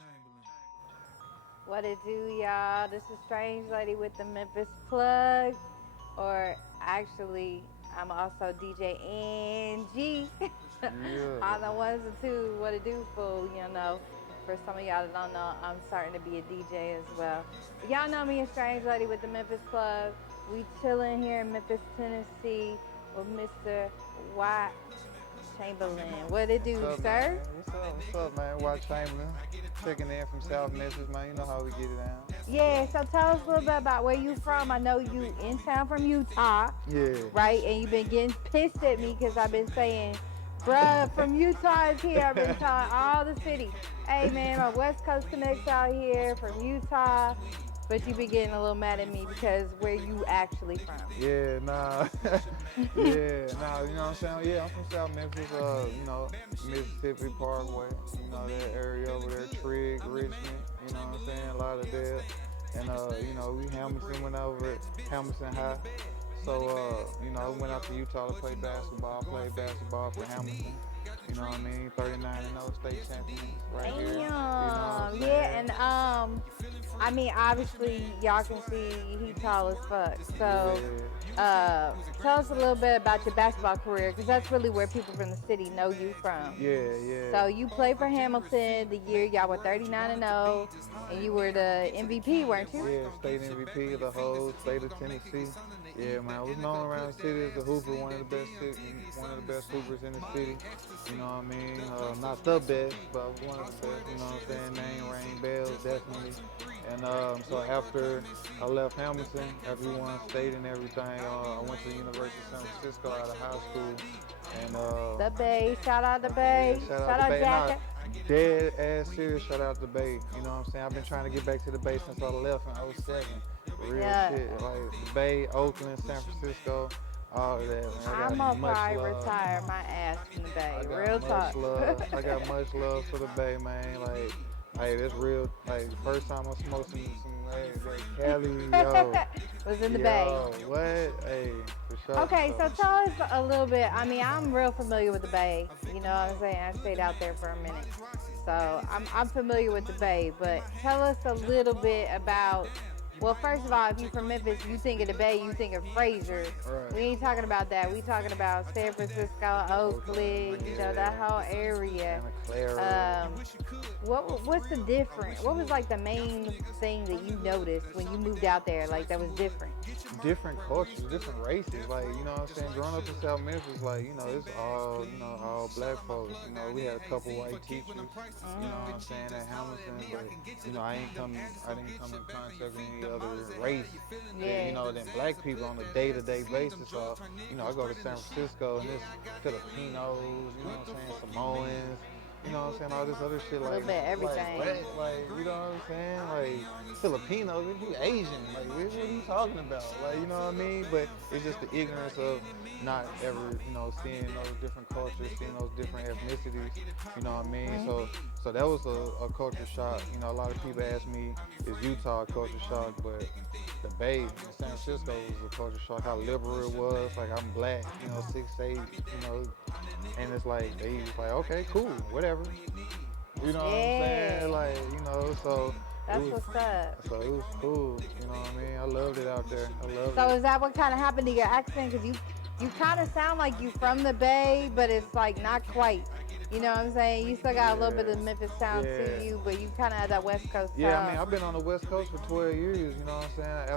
Chamberlin. What it do, y'all? This is Strange Lady with the Memphis Plug, or actually, I'm also DJ Angie. Yeah. All the ones and twos. What it do, fool? You know. For some of y'all that don't know, I'm starting to be a DJ as well. But y'all know me as Strange Lady with the Memphis Plug. We chilling here in Memphis, Tennessee, with Mr. Watt Chamberlin. What it What's do, up, sir? man? What's up, man? Watt Chamberlin. Checking in from South Memphis, man. You know how we get it down. Yeah, so tell us a little bit about where you from. I know you in town from Utah, Yeah. right? And you've been getting pissed at me because I've been saying, bruh, from Utah is here. I've been telling all the city, hey man, my West Coast connects out here from Utah. But you been getting a little mad at me because where you actually from. Yeah, nah. Yeah, nah, you know what I'm saying? Yeah, I'm from South Memphis, Mississippi Parkway, that area over there, Trigg, Richmond, you know what I'm saying? Lauderdale. And we Hamilton went over at Hamilton High. So I went out to Utah to play basketball. I played basketball for Hamilton. You know what I mean? 39 and 0 state champions right here. You know what I'm Damn. Yeah, saying? and I mean obviously y'all can see he tall as fuck. So Yeah. tell us a little bit about your basketball career because that's really where people from the city know you from. Yeah, So yeah. you played for Hamilton the year y'all were 39 and 0 and you were the MVP, weren't you? Yeah, state MVP of the whole state of Tennessee. Yeah, man, I was known around the city as a hooper, one of the best hoopers in the city. You know what I mean? Not the best, but one of the best. You know what I'm saying? Name rang bells, definitely. And so after I left Hamilton, after we won state and everything, I went to the University of San Francisco out of high school. And The Bay, shout out the yeah, Bay, shout out shout to out Bay. Nah, Jacket. dead ass serious. Shout out to Bay. You know what I'm saying? I've been trying to get back to the Bay since I left in '07. Real Yeah, shit. Like the Bay, Oakland, San Francisco, all of that. Man, I I'm got gonna much probably love. retire my ass from the I Bay. got Real much talk. love. I got much love for the Bay, man. Like that's real. Like the first time I smoked some that Cali, Was in the Bay. yo, what? Hey, for sure, for Okay, sure. so tell us a little bit. I mean, I'm real familiar with the Bay. You know what I'm saying? I stayed out there for a minute. So I'm familiar with the Bay, but tell us a little bit about. Well, first of all, if you're from Memphis, you think of the Bay, you think of Fraser. Right. We ain't talking about that. We talking about San Francisco, Oakland, Oakland, you know, that yeah. whole area. Santa Clara. Um, what's the difference? What was like the main thing that you noticed when you moved out there? Like that was different. Different cultures, different races. Like, you know what I'm saying? Growing up in South Memphis, like, it's all, all black folks. We had a couple white teachers, you know what I'm saying, at Hamilton, but, I didn't come in contact with any other race than, Yeah. than black people on a day-to-day basis. So, I go to San Francisco and it's Filipinos, you know what I'm saying, Samoans, you know what I'm saying, all this other shit, A little bit like everything. what? Like, you know what I'm saying? Like, Filipino, you Asian. Like, what are you talking about? Like, you know what I mean? But it's just the ignorance of not ever, seeing those different cultures, seeing those different ethnicities. You know what I mean? So that was a culture shock. A lot of people ask me, is Utah a culture shock? But the Bay in San Francisco was a culture shock. How liberal it was. Like, I'm black, 6'8", and it's like they was like, okay, cool, whatever. You know what I'm saying? Yeah. Like, so it That's was what's up. so it was cool. You know what I mean? I loved it out there. I loved So it. is that what kind of happened to your accent? Because you kind of sound like you from the Bay, but it's like not quite. You know what I'm saying? You still got a little bit of Yeah. Memphis sound to Yeah. you, but you kind of have that West Coast Yeah, I mean, tone. I've been on the West Coast for 12 years, you know what I'm saying?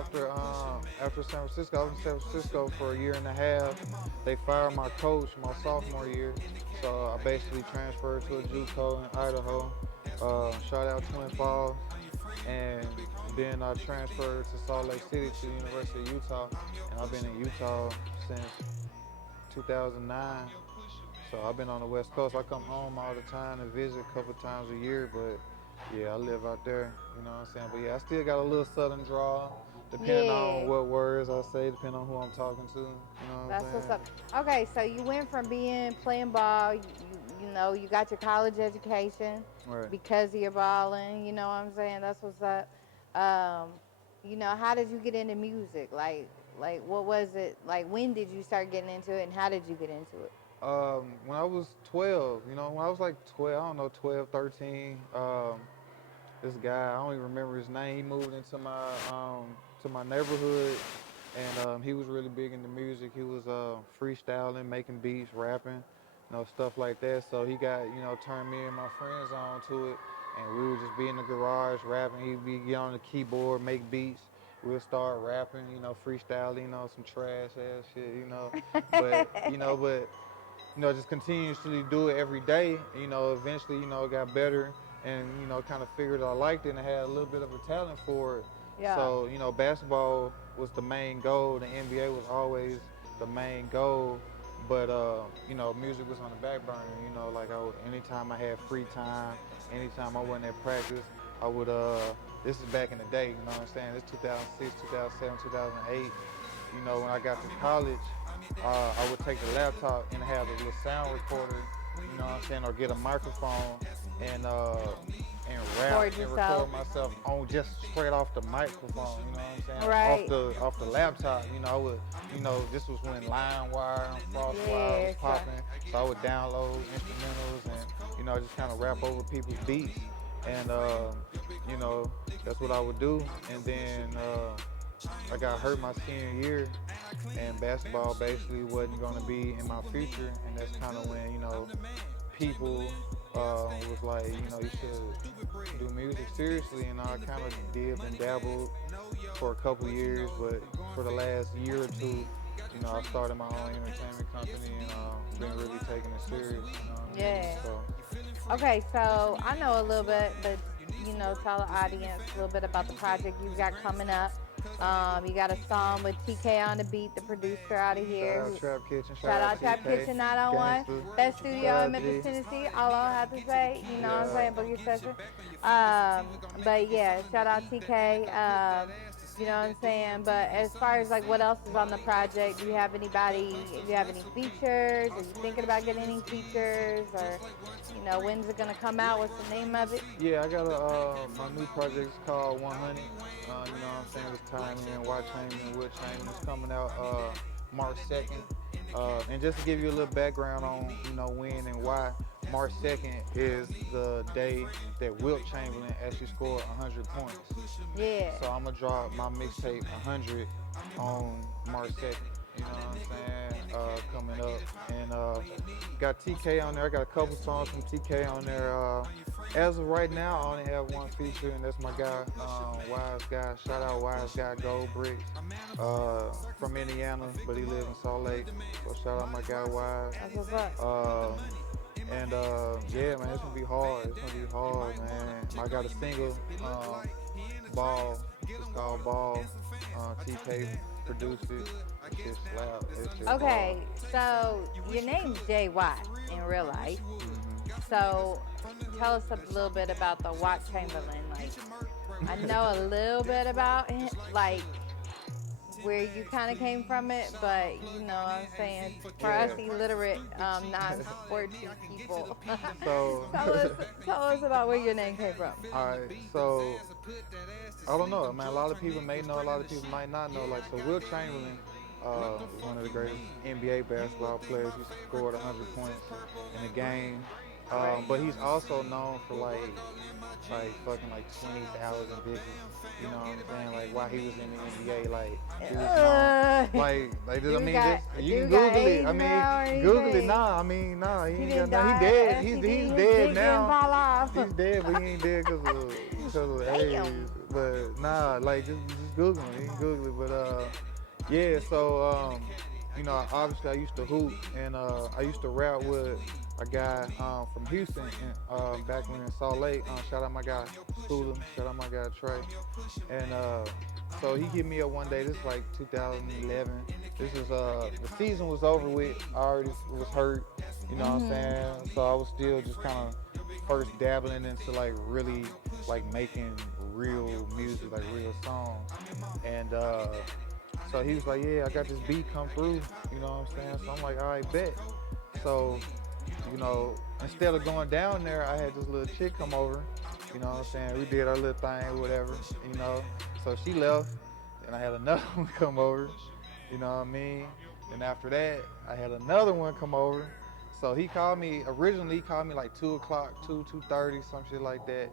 After San Francisco, I was in San Francisco for a year and a half. They fired my coach my sophomore year. So I basically transferred to a JUCO in Idaho. Shout out Twin Falls. And then I transferred to Salt Lake City to the University of Utah. And I've been in Utah since 2009. So I've been on the West Coast. I come home all the time and visit a couple times a year, but yeah, I live out there. You know what I'm saying? But yeah, I still got a little southern drawl, depending on Yeah, what words I say, depending on who I'm talking to. You know what I'm that's what's saying? up. Okay, so you went from being playing ball, you know, you got your college education Right. because of your balling. You know what I'm saying? That's what's up. Um, you know, how did you get into music? Like what was it? Like when did you start getting into it, and how did you get into it? When I was 12, when I was like 12, I don't know, 12, 13, this guy, I don't even remember his name. He moved into to my neighborhood, and he was really big into music. He was freestyling, making beats, rapping, stuff like that. So he got, turned me and my friends on to it, and we would just be in the garage rapping. He'd be get on the keyboard, make beats. We'll start rapping, freestyling, some trash ass shit, but just continuously do it every day. Eventually, it got better, and kind of figured I liked it and had a little bit of a talent for it. Yeah. So basketball was the main goal. The NBA was always the main goal, but music was on the back burner. Like anytime I had free time, anytime I wasn't at practice, I would. This is back in the day. You know what I'm saying? This 2006, 2007, 2008. When I got to college, I would take the laptop and have a little sound recorder, or get a microphone and rap and record myself on just straight off the microphone, Right. Off the laptop, I would, this was when LimeWire and FrostWire was popping, so I would download instrumentals and, just kind of rap over people's beats, and, that's what I would do, and then, I got hurt my senior year, and basketball basically wasn't going to be in my future, and that's kind of when, people was like, you should do music seriously, and I kind of did and dabbled for a couple years, but for the last year or two, I started my own entertainment company, and been really taking it serious. Yeah. So. Okay, so I know a little bit, but tell the audience a little bit about the project you got coming up. You got a song with TK on the beat, the producer out of here. Shout out Trap Kitchen. Shout out Trap Kitchen 901. Best studio in Memphis, Tennessee. All I have to say, what I'm saying, Boogie Session. But yeah, shout out TK. You know what I'm saying? But as far as like what else is on the project, do you have any features? Are you thinking about getting any features? Or, when's it gonna come out? What's the name of it? Yeah, I got my new project is called 100. You know what I'm saying? It's tying in Watt Chamberlin, It's coming out March 2nd. And just to give you a little background on, when and why, March 2nd is the day that Wilt Chamberlain actually scored 100 points. Yeah. So I'm going to drop my mixtape 100 on March 2nd. You know what I'm saying? Coming up. And got TK on there. I got a couple songs from TK on there. As of right now, I only have one feature, and that's my guy, Wise Guy. Shout out Wise Guy Gold Bricks, from Indiana, but he lives in Salt Lake. So shout out my guy Wise. That's what's up. Yeah, man, it's gonna be hard. It's gonna be hard, man. I got a single, Ball. It's called Ball. TK produced it. It just slap. Okay, so your name's Jay Watt in real life. So tell us a little bit about the Watt Chamberlin. Like, I know a little bit about him, like where you kind of came from it, but you know what I'm saying, for us illiterate, non-sports people. So tell us about where your name came from. All right, so I don't know, man. A lot of people may know, a lot of people might not know. Like, so Wilt Chamberlin was one of the greatest NBA basketball players. He scored 100 points in the game. But he's also known for like fucking like 20,000 bitches. You know what I'm saying? Like while he was in the NBA, like he was known, you can Google it. I mean, Google it. Nah, I mean, nah, he ain't got nothing. He dead. He's dead now. He's dead, but he ain't dead because of AIDS. But nah, like just Google it. You can Google it. But yeah. So obviously I used to hoop, and I used to rap with a guy from Houston, back when in Salt Lake. Shout out my guy Schooler, shout out my guy Trey. And so he hit me up one day. This is like 2011. This is the season was over with. I already was hurt. You know what I'm saying? So I was still just kind of first dabbling into like really like making real music, like real songs. And so he was like, yeah, I got this beat come through. You know what I'm saying? So I'm like, all right, bet. So instead of going down there, I had this little chick come over, you know what I'm saying? We did our little thing, whatever, So she left, and I had another one come over, you know what I mean? Then after that, I had another one come over. So originally he called me like 2 o'clock, 2:30, some shit like that.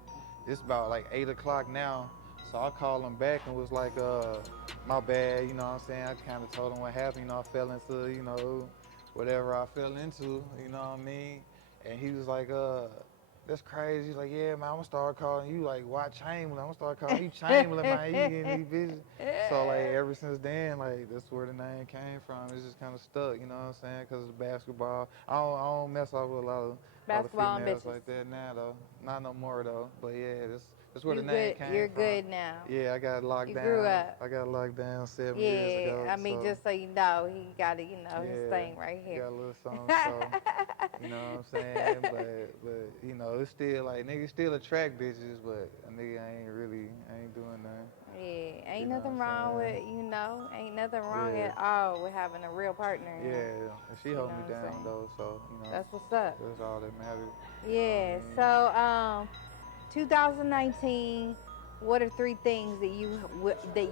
it's about like 8 o'clock now. So I called him back and was like, my bad, you know what I'm saying? I kind of told him what happened, you know, I fell into, you know, whatever I fell into, you know what I mean? And he was like, that's crazy. He's like, yeah, man, I'm gonna start calling you like Watt Chamberlin. I'm gonna start calling you Chamberlin, man. You getting these bitches. So like ever since then, like that's where the name came from. It's just kind of stuck, you know what I'm saying? Cause it's basketball. I don't mess off with a lot of Basketball and females bitches. like that now though. Not no more though. But yeah, that's where You the name good? came You're from. good now. Yeah, I got locked You down. grew up. I got locked down 7 years ago. Yeah, I mean, so, just so you know, he got it, you know, his yeah, thing right here. got a little something. So. You know what I'm saying? but you know, it's still like niggas still attract bitches, but a nigga ain't doing nothing. Yeah, ain't You know nothing what I'm wrong with, saying? you know, ain't nothing wrong Yeah. at all with having a real partner. Yeah, and she You hold know me what I'm down saying? though, so you know That's what's up. that's all that matters. Yeah, You so 2019, what are 3 things that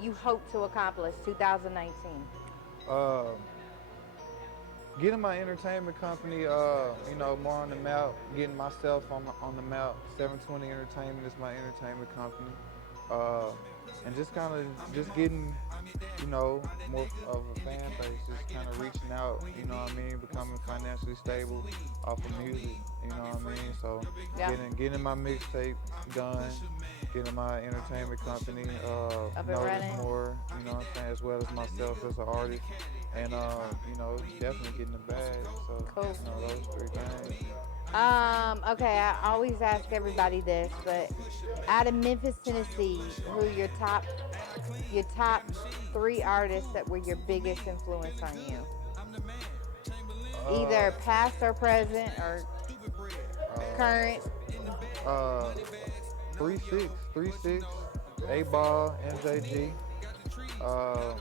you hope to accomplish 2019? know, getting my entertainment company, you know, more on the map, getting myself on the map. 720 Entertainment is my entertainment company, uh, and just kind of just getting, you know, more of a fan base, just kind of reaching out, you know what I mean, becoming financially stable off of music, you know what I mean. So Yeah. getting my mixtape done, getting my entertainment company Up and noticed running. more, you know what I'm saying, as well as myself as an artist. And you know, definitely getting the bag. So Cool. you know, those 3 things. Okay, I always ask everybody this, but out of Memphis, Tennessee, who are your top 3 artists that were your biggest influence on you? Either past or present or current. 3-6, A-Ball, NJG. Um,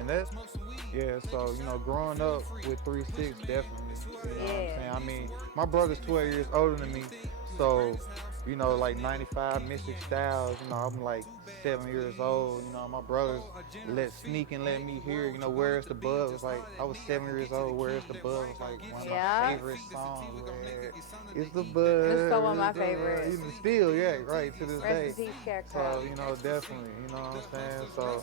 and that's, yeah, so, you know, growing up with 3-6, definitely, you know what I'm saying? I mean, my brother's 12 years older than me, so, you know, like 95 Mystic Styles, you know, I'm like 7 years old, you know, my brothers let me hear, you know, Where's the Bug was like, I was 7 years old, Where's the Bug was like one of my favorite songs, where is the bug? It's still one of my favorites. Even still, yeah, right, to this Rest day. in peace, Scarecrow. So, you know, definitely, you know what I'm saying? So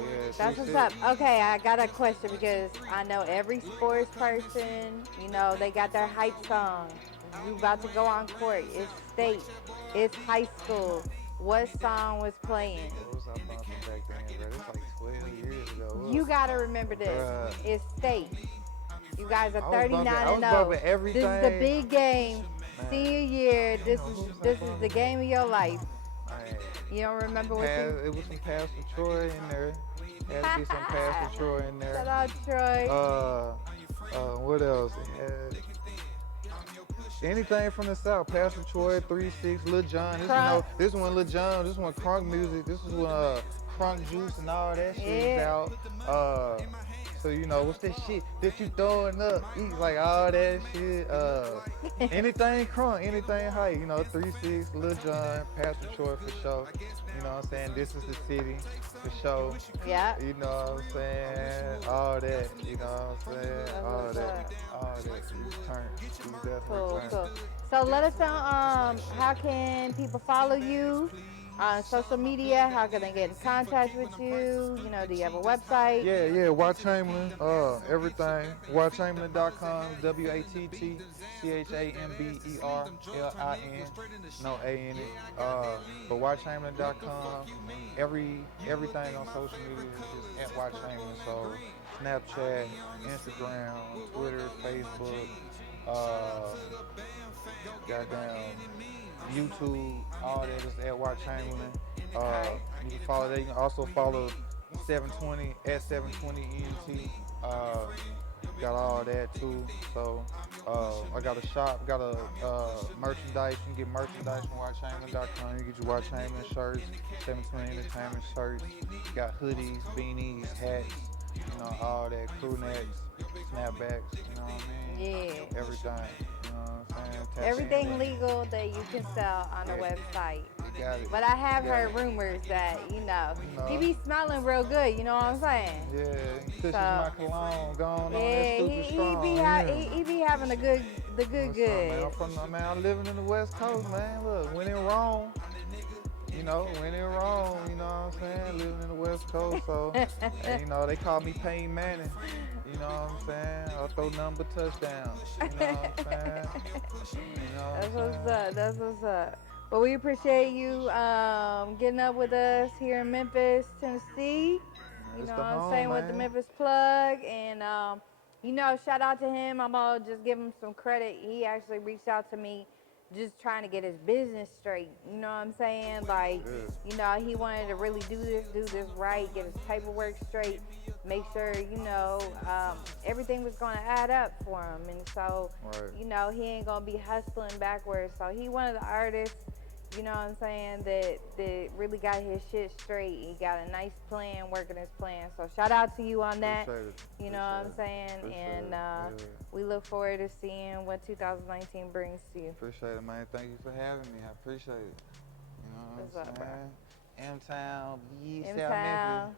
yeah, That's what's up. Okay, I got a question because I know every sports person, you know, they got their hype song. You about to go on court. It's state. It's high school. What song was playing? What was I bumping back then, bro? It's like 12 years ago. You gotta remember this. Bruh. It's state. You guys are I was 39 bumping and 0. bumping everything. This is the big game. Man. Senior year. This Damn, is who was I this is bumping? the game of your life. Man. You don't remember what you? It was some Pastor Troy in there. Had to be some Pastor Troy in there. Shout out Troy. What else? Anything from the South, Pastor Troy, 3-6, Lil Jon. This one Lil Jon, this one Crunk Music, this is when Crunk Juice and all that shit is out. So you know, what's that shit that you throwing up? Eat like all that shit. Anything Crunk, anything hype, you know, 3-6, Lil Jon, Pastor Troy for sure. You know what I'm saying? This is the city for sure. Yeah. You know what I'm saying? All that, you know what I'm saying? All that. He's turned. He's definitely Cool, turned. cool. So let us know, how can people follow you on social media? How can they get in contact with you? You know, do you have a website? Yeah, Watt Chamberlin, everything. WattChamberlin.com, WattChamberlin, no A in it. But WattChamberlin.com, everything on social media is just at Watt Chamberlin. So Snapchat, Instagram, Twitter, Facebook, goddamn YouTube, all that is at Watt Chamberlin. You can follow that. You can also follow 720 at 720 ENT. Got all that too. So I got a shop, got a merchandise. You can get merchandise from WattChamberlin.com. You can get your Watt Chamberlin shirts, 720 Entertainment shirts. Got hoodies, beanies, hats, you know, all that, crew necks, snapbacks, you know what I mean? Yeah. Everything, you know what I'm saying? Everything legal that you can sell on the website. You got it. But I have heard rumors that, he be smelling real good, you know what I'm saying? Yeah, this is my cologne going on. Yeah, That's super strong. he be having a The good, What's up, man? good. I'm living in the West Coast, man. Look, when in Rome, you know, when in Rome, you know what I'm saying? Living in the West Coast, so, and, you know, they call me Payne Manning. You know what I'm saying? I throw nothing but touchdowns. You know what I'm saying? You know That's what I'm what's saying? up. That's what's up. Well, we appreciate you getting up with us here in Memphis, Tennessee. You It's know the what I'm home, saying, with the man. Memphis Plug. And, you know, shout out to him. I'm going to just give him some credit. He actually reached out to me just trying to get his business straight. You know what I'm saying? Like, Yeah. you know, he wanted to really do this right, get his paperwork straight, make sure, you know, everything was going to add up for him. And so, Right. you know, he ain't going to be hustling backwards. So he one of the artists, you know what I'm saying, that really got his shit straight. He got a nice plan, working his plan. So shout out to you on that. Appreciate it. You know what I'm saying? Appreciate And it. Yeah. we look forward to seeing what 2019 brings to you. Appreciate it, man. Thank you for having me. I appreciate it. You know what What's I'm up, bro? saying? M-Town, South M-Town. Memphis.